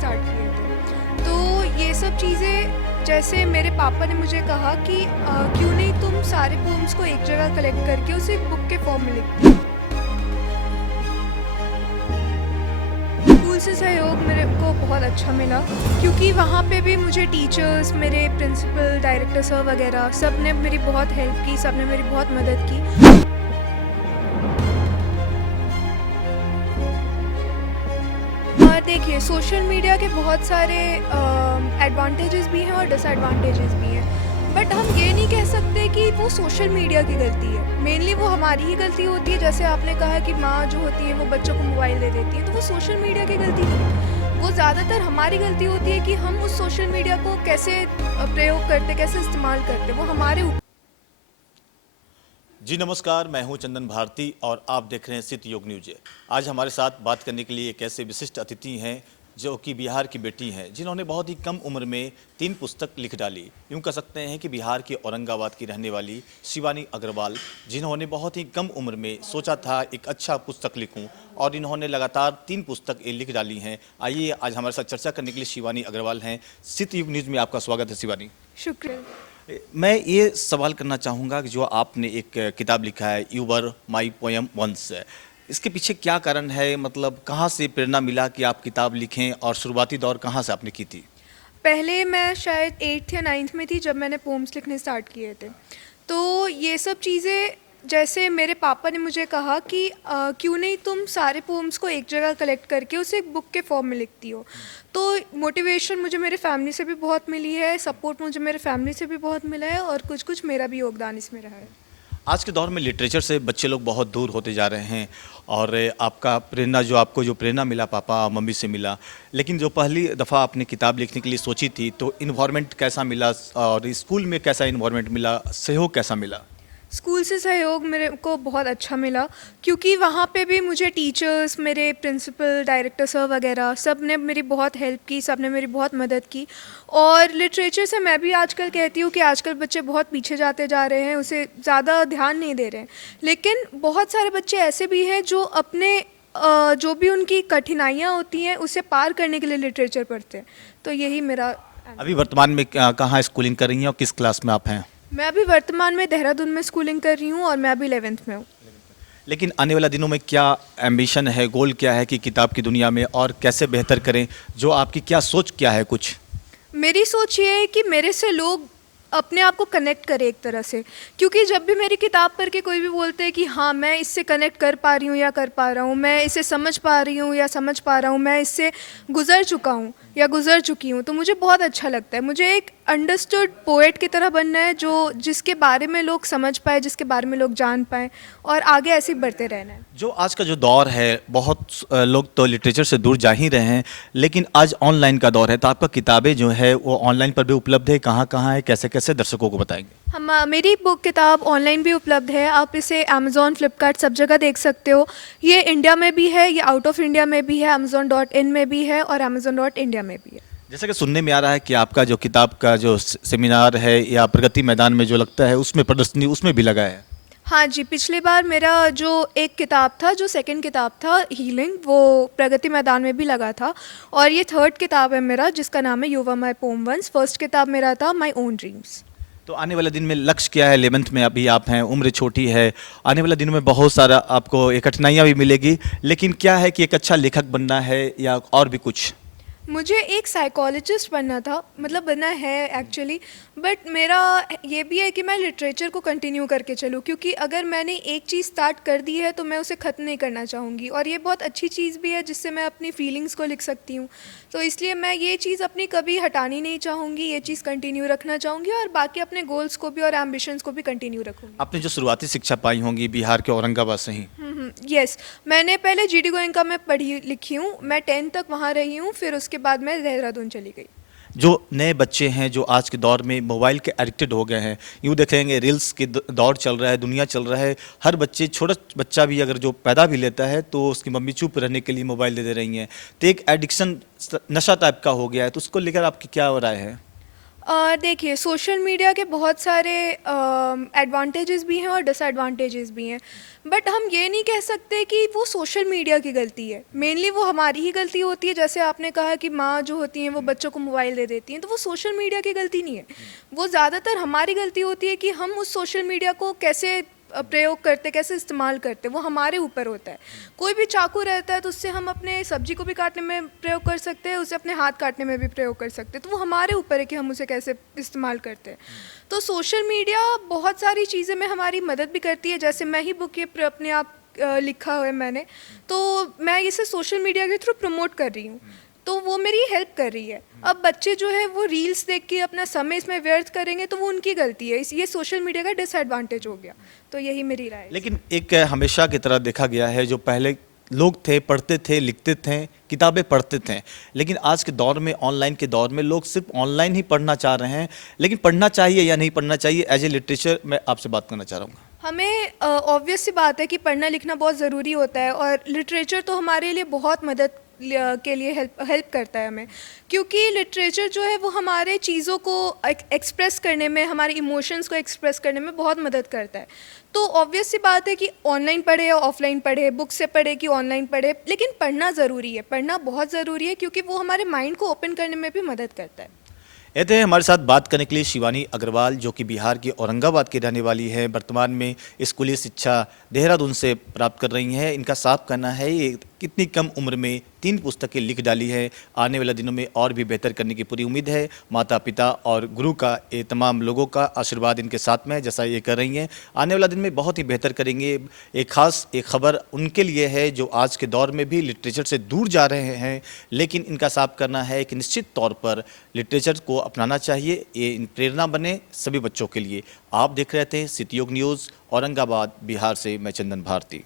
Start किए थे। तो ये सब चीज़ें जैसे मेरे पापा ने मुझे कहा कि क्यों नहीं तुम सारे पोम्स को एक जगह कलेक्ट करके उसे एक बुक के फॉर्म में लिखते हो। स्कूल से सहयोग मेरे को बहुत अच्छा मिला क्योंकि वहाँ पे भी मुझे टीचर्स, मेरे प्रिंसिपल, डायरेक्टर सर वगैरह सब ने मेरी बहुत हेल्प की, सब ने मेरी बहुत मदद की। और देखिए सोशल मीडिया के बहुत सारे एडवांटेजेस भी हैं और डिसएडवांटेजेस भी हैं, बट हम ये नहीं कह सकते कि वो सोशल मीडिया की गलती है। मेनली वो हमारी ही गलती होती है। जैसे आपने कहा कि माँ जो होती है वो बच्चों को मोबाइल दे देती है, तो वो सोशल मीडिया की गलती नहीं है, वो ज़्यादातर हमारी गलती होती है कि हम उस सोशल मीडिया को कैसे प्रयोग करते, कैसे इस्तेमाल करते, वो हमारे ऊपर। जी नमस्कार, मैं हूं चंदन भारती और आप देख रहे हैं सित योग न्यूज। आज हमारे साथ बात करने के लिए एक ऐसे विशिष्ट अतिथि हैं जो कि बिहार की बेटी हैं, जिन्होंने बहुत ही कम उम्र में 3 पुस्तक लिख डाली। यूं कह सकते हैं कि बिहार के औरंगाबाद की रहने वाली शिवानी अग्रवाल, जिन्होंने बहुत ही कम उम्र में सोचा था एक अच्छा पुस्तक लिखूं और इन्होंने लगातार 3 पुस्तक लिख डाली हैं। आइए आज हमारे साथ चर्चा करने के लिए शिवानी अग्रवाल हैं। सित योग न्यूज़ में आपका स्वागत है शिवानी। शुक्रिया। मैं ये सवाल करना चाहूँगा कि जो आपने एक किताब लिखा है you were my poem once, इसके पीछे क्या कारण है? मतलब कहाँ से प्रेरणा मिला कि आप किताब लिखें और शुरुआती दौर कहाँ से आपने की थी? पहले मैं शायद 8th या 9th में थी जब मैंने पोम्स लिखने स्टार्ट किए थे। तो ये सब चीज़ें जैसे मेरे पापा ने मुझे कहा कि क्यों नहीं तुम सारे पोम्स को एक जगह कलेक्ट करके उसे एक बुक के फॉर्म में लिखती हो। तो मोटिवेशन मुझे मेरे फैमिली से भी बहुत मिली है, सपोर्ट मुझे मेरे फैमिली से भी बहुत मिला है और कुछ कुछ मेरा भी योगदान इसमें रहा है। आज के दौर में लिटरेचर से बच्चे लोग बहुत दूर होते जा रहे हैं और आपका प्रेरणा आपको जो प्रेरणा मिला पापा मम्मी से मिला, लेकिन जो पहली दफ़ा आपने किताब लिखने के लिए सोची थी तो इन्वायरमेंट कैसा मिला और स्कूल में कैसा इन्वायरमेंट मिला, सहयोग कैसा मिला? स्कूल से सहयोग मेरे को बहुत अच्छा मिला क्योंकि वहाँ पे भी मुझे टीचर्स, मेरे प्रिंसिपल, डायरेक्टर सर वगैरह सब ने मेरी बहुत हेल्प की, सब ने मेरी बहुत मदद की। और लिटरेचर से मैं भी आजकल कहती हूँ कि आजकल बच्चे बहुत पीछे जाते जा रहे हैं, उसे ज़्यादा ध्यान नहीं दे रहे हैं। लेकिन बहुत सारे बच्चे ऐसे भी हैं जो अपने जो भी उनकी कठिनाइयाँ होती हैं उसे पार करने के लिए लिटरेचर पढ़ते हैं। तो यही मेरा। अभी वर्तमान में कहाँ स्कूलिंग कर रही हैं और किस क्लास में आप हैं? मैं अभी वर्तमान में देहरादून में स्कूलिंग कर रही हूँ और मैं अभी 11th में हूँ। लेकिन आने वाले दिनों में क्या एम्बिशन है, गोल क्या है कि किताब की दुनिया में और कैसे बेहतर करें? जो आपकी क्या सोच क्या है कुछ? मेरी सोच ये है कि मेरे से लोग अपने आप को कनेक्ट करें एक तरह से, क्योंकि जब भी मेरी किताब पढ़ के कोई भी बोलते हैं कि हाँ मैं इससे कनेक्ट कर पा रही हूँ या कर पा रहा हूँ, मैं इसे समझ पा रही हूँ या समझ पा रहा हूँ, मैं इससे गुजर चुका हूँ या गुजर चुकी हूँ, तो मुझे बहुत अच्छा लगता है। मुझे एक अंडरस्टूड पोएट की तरह बनना है जो जिसके बारे में लोग समझ पाए, जिसके बारे में लोग जान पाए और आगे ऐसे ही बढ़ते रहना है। जो आज का जो दौर है, बहुत लोग तो लिटरेचर से दूर जा ही रहे हैं, लेकिन आज ऑनलाइन का दौर है, तो आपका किताबें जो है वो ऑनलाइन पर भी उपलब्ध है, कहाँ कहाँ है, कैसे कैसे दर्शकों को बताएंगे? मेरी बुक किताब ऑनलाइन भी उपलब्ध है। आप इसे अमेज़ॉन, फ्लिपकार्ट सब जगह देख सकते हो। ये इंडिया में भी है, ये आउट ऑफ इंडिया में भी है, amazon.in में भी है और amazon.india में भी है। जैसा कि सुनने में आ रहा है कि आपका जो किताब का जो सेमिनार है या प्रगति मैदान में जो लगता है उसमें प्रदर्शनी उसमें भी लगा है। हाँ जी, पिछली बार मेरा जो एक किताब था, जो सेकंड किताब था हीलिंग, वो प्रगति मैदान में भी लगा था और ये थर्ड किताब है मेरा जिसका नाम है you were my poem once. First किताब मेरा था माई ओन ड्रीम्स। तो आने वाले दिन में लक्ष्य क्या है? 11th में अभी आप हैं, उम्र छोटी है, आने वाले दिनों में बहुत सारा आपको एक कठिनाइयाँ भी मिलेगी, लेकिन क्या है कि एक अच्छा लेखक बनना है या और भी कुछ? मुझे एक साइकोलॉजिस्ट बनना था, मतलब बनना है एक्चुअली, बट मेरा ये भी है कि मैं लिटरेचर को कंटिन्यू करके चलूँ, क्योंकि अगर मैंने एक चीज़ स्टार्ट कर दी है तो मैं उसे ख़त्म नहीं करना चाहूँगी और ये बहुत अच्छी चीज़ भी है जिससे मैं अपनी फीलिंग्स को लिख सकती हूँ। तो इसलिए मैं ये चीज़ अपनी कभी हटानी नहीं चाहूँगी, ये चीज़ कंटिन्यू रखना चाहूँगी और बाकी अपने गोल्स को भी और एम्बिशंस को भी कंटिन्यू रखूँगी। आपने जो शुरुआती शिक्षा पाई होंगी बिहार के औरंगाबाद से ही। यस, मैंने पहले जीडी गोयनका में पढ़ी लिखी हूँ, मैं 10th तक वहाँ रही हूँ, फिर उसके बाद मैं देहरादून चली गई। जो नए बच्चे हैं जो आज के दौर में मोबाइल के एडिक्टेड हो गए हैं, यूँ देखेंगे रील्स के दौर चल रहा है, दुनिया चल रहा है, हर बच्चे, छोटा बच्चा भी अगर जो पैदा भी लेता है तो उसकी मम्मी चुप रहने के लिए मोबाइल दे रही हैं, तो एक एडिक्शन, नशा टाइप का हो गया है, तो उसको लेकर आपकी क्या राय है? देखिए, सोशल मीडिया के बहुत सारे एडवांटेजेस भी हैं और डिसएडवांटेजेस भी हैं, बट हम ये नहीं कह सकते कि वो सोशल मीडिया की गलती है। मेनली वो हमारी ही गलती होती है। जैसे आपने कहा कि माँ जो होती हैं वो बच्चों को मोबाइल दे देती हैं, तो वो सोशल मीडिया की गलती नहीं है। वो ज़्यादातर हमारी गलती होती है कि हम उस सोशल मीडिया को कैसे प्रयोग करते, कैसे इस्तेमाल करते, वो हमारे ऊपर होता है। कोई भी चाकू रहता है तो उससे हम अपने सब्जी को भी काटने में प्रयोग कर सकते हैं, उसे अपने हाथ काटने में भी प्रयोग कर सकते हैं। तो वो हमारे ऊपर है कि हम उसे कैसे इस्तेमाल करते हैं। तो सोशल मीडिया बहुत सारी चीज़ें में हमारी मदद भी करती है। जैसे मैं ही बुक ये अपने आप लिखा हुआ है मैंने, तो मैं इसे सोशल मीडिया के थ्रू प्रमोट कर रही हूँ, तो वो मेरी हेल्प कर रही है। अब बच्चे जो है वो रील्स देख के अपना समय इसमें व्यर्थ करेंगे, तो वो उनकी गलती है। ये सोशल मीडिया का डिसएडवांटेज हो गया। तो यही मेरी राय है। लेकिन एक हमेशा की तरह देखा गया है, जो पहले लोग थे पढ़ते थे, लिखते थे, किताबें पढ़ते थे, लेकिन आज के दौर में, ऑनलाइन के दौर में, लोग सिर्फ ऑनलाइन ही पढ़ना चाह रहे हैं। लेकिन पढ़ना चाहिए या नहीं पढ़ना चाहिए, एज ए लिटरेचर मैं आपसे बात करना चाह रहा हूँ। हमें ऑब्वियस सी बात है कि पढ़ना लिखना बहुत ज़रूरी होता है, और लिटरेचर तो हमारे लिए बहुत मदद के लिए हेल्प करता है हमें। क्योंकि लिटरेचर जो है वो हमारे चीज़ों को एक्सप्रेस करने में, हमारे इमोशंस को एक्सप्रेस करने में बहुत मदद करता है। तो ऑब्वियस सी बात है कि ऑनलाइन पढ़े या ऑफलाइन पढ़े, बुक से पढ़े कि ऑनलाइन पढ़े, लेकिन पढ़ना ज़रूरी है। पढ़ना बहुत ज़रूरी है क्योंकि वो हमारे माइंड को ओपन करने में भी मदद करता है। ये थे हमारे साथ बात करने के लिए शिवानी अग्रवाल, जो कि बिहार के औरंगाबाद की रहने वाली है। वर्तमान में स्कूली शिक्षा देहरादून से प्राप्त कर रही हैं। इनका साफ कहना है ये कितनी कम उम्र में 3 पुस्तकें लिख डाली है। आने वाले दिनों में और भी बेहतर करने की पूरी उम्मीद है। माता पिता और गुरु का, ये तमाम लोगों का आशीर्वाद इनके साथ में है, जैसा ये कर रही हैं। आने वाला दिन में बहुत ही बेहतर करेंगे। एक खबर उनके लिए है जो आज के दौर में भी लिटरेचर से दूर जा रहे हैं, लेकिन इनका साफ करना है कि निश्चित तौर पर लिटरेचर को अपनाना चाहिए। ये प्रेरणा बने सभी बच्चों के लिए। आप देख रहे थे सिटी योग न्यूज़, औरंगाबाद बिहार से मैं चंदन भारती।